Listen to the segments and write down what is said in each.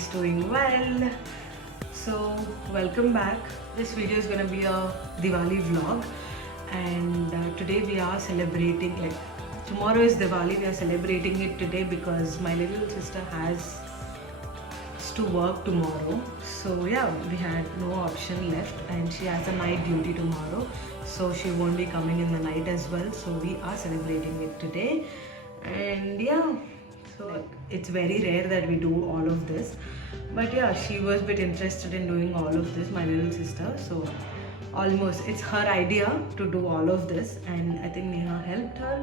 everybody's doing well. So welcome back. This video is gonna be a Diwali vlog, and today we are celebrating, like, tomorrow is Diwali. We are celebrating it today because my little sister has to work tomorrow. So yeah, we had no option left, and she has a night duty tomorrow, so she won't be coming in the night as well. So we are celebrating it today, and yeah, so it's very rare that we do all of this, but yeah, she was a bit interested in doing all of this, my little sister. So almost it's her idea to do all of this, and I think Neha helped her,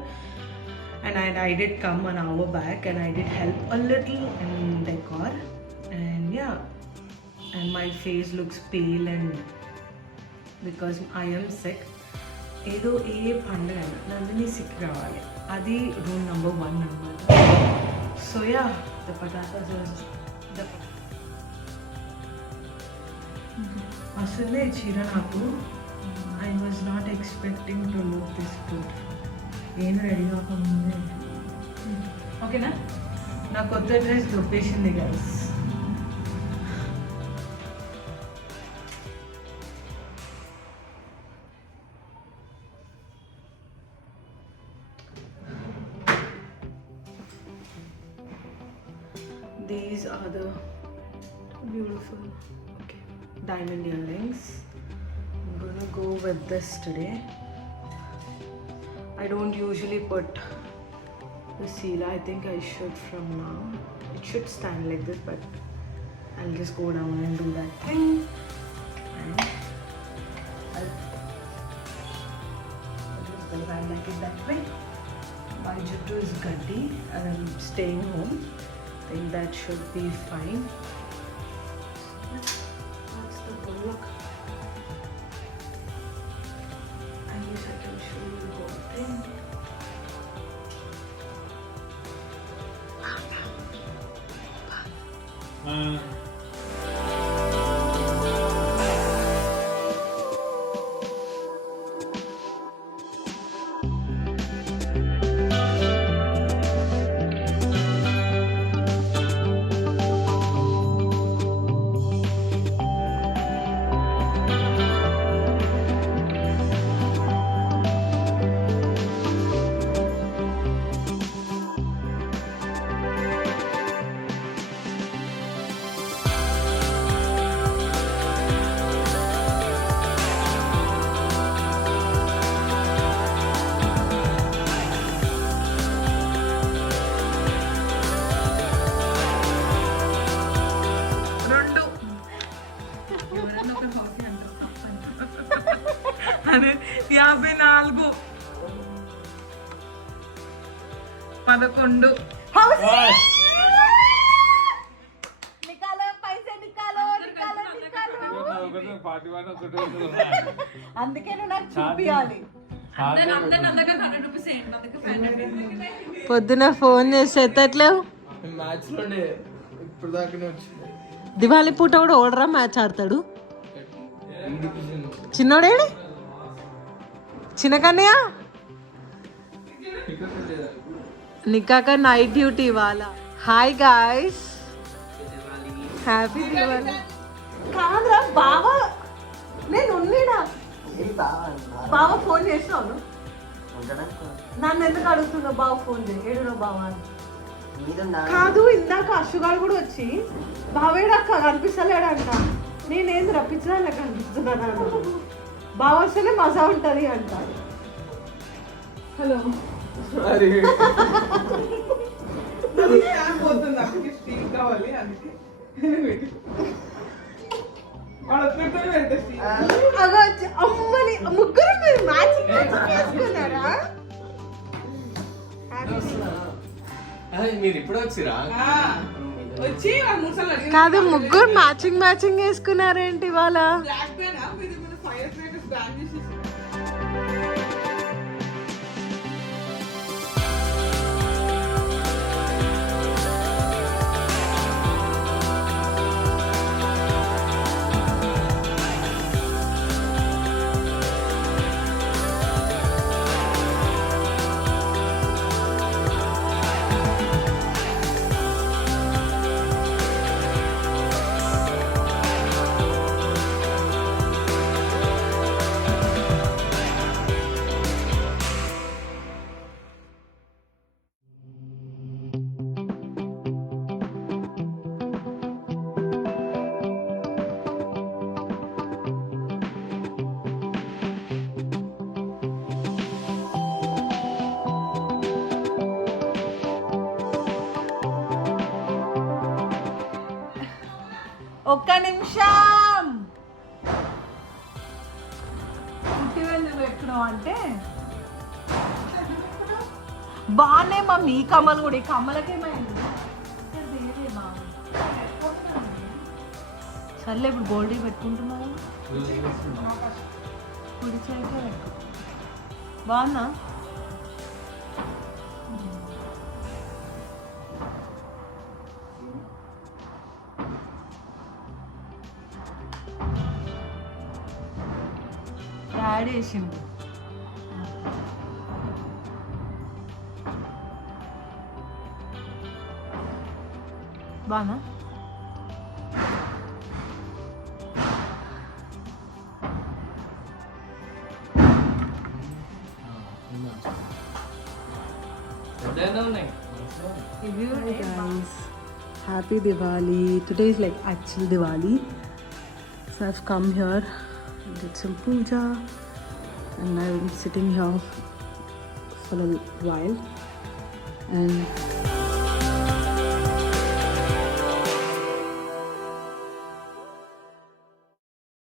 and I did come an hour back and I did help a little in decor, and yeah, and my face looks pale, and because I am sick. ఏదో ఏ పండుగ నందిని సిక్ రావాలి, అది rule number 1 అన్నమాట. So yeah, the పటాటాస్ అసలే చీర నాకు I was not expecting to look this good. ఏం రెడీ కాకముందే ఓకేనా, నా కొత్త డ్రెస్ దొప్పేసింది guys. These are the beautiful diamond earrings. I'm gonna go with this today. I don't usually put the seal. I think I should from now. It should stand like this, but I'll just go down and do that thing. And I'll just like it that way. My juttu is gatti and I'm staying home. I think that should be fine. That's the good look. I guess I can show you the whole thing. అదే 54 11 అందుకే నాకు చూపియాలి. పొద్దున ఫోన్ చేసి ఎత్తట్లేవు. దివాళీ పూట కూడా ఓడరా మ్యాచ్ ఆడతాడు. చిన్నోడేడి చిన్న కన్నయ్య నికాక నైట్ డ్యూటీ ఇవాళ. Hi guys, happy Diwali. కాదురా బావా, నేను ఉన్నీడా బావ ఫోన్ చేసినావు, నన్ను ఎందుకు అడుగుతున్నావు? బావ ఫోన్ చేయి, ఏడునో బావా అని. కాదు, ఇందాక అశుగాడు కూడా వచ్చి బావేడక్క కనిపిస్తలేడంట. నేనేంది రప్పించినా ఇలా కనిపిస్తున్నాను. బావ వస్తేనే మజా ఉంటుంది అంట. హలో అమ్మని ముగ్గురు మీరు మ్యాచింగ్ చేసుకున్నారా? మీరు ఇప్పుడు వచ్చిరా? కాదు, ముగ్గురు మ్యాచింగ్ వేసుకున్నారేంటి ఇవాళ? ఒక్క నిమిషం. పుట్టివెందుకు ఎక్కడం అంటే బాగానే మమ్మీ. ఈ కమ్మలు కూడా, ఈ కమ్మలకేమైంది? సర్లే ఇప్పుడు గోల్డ్ పెట్టుకుంటున్నావు. కుడి చేయికే పెట్టుకో. బాగుందా? డాడీ వేసిండు. బాగుందా? Hi guys, happy Diwali. Today is like actual Diwali. So I've come here, did some puja, and I've been sitting here for a while. And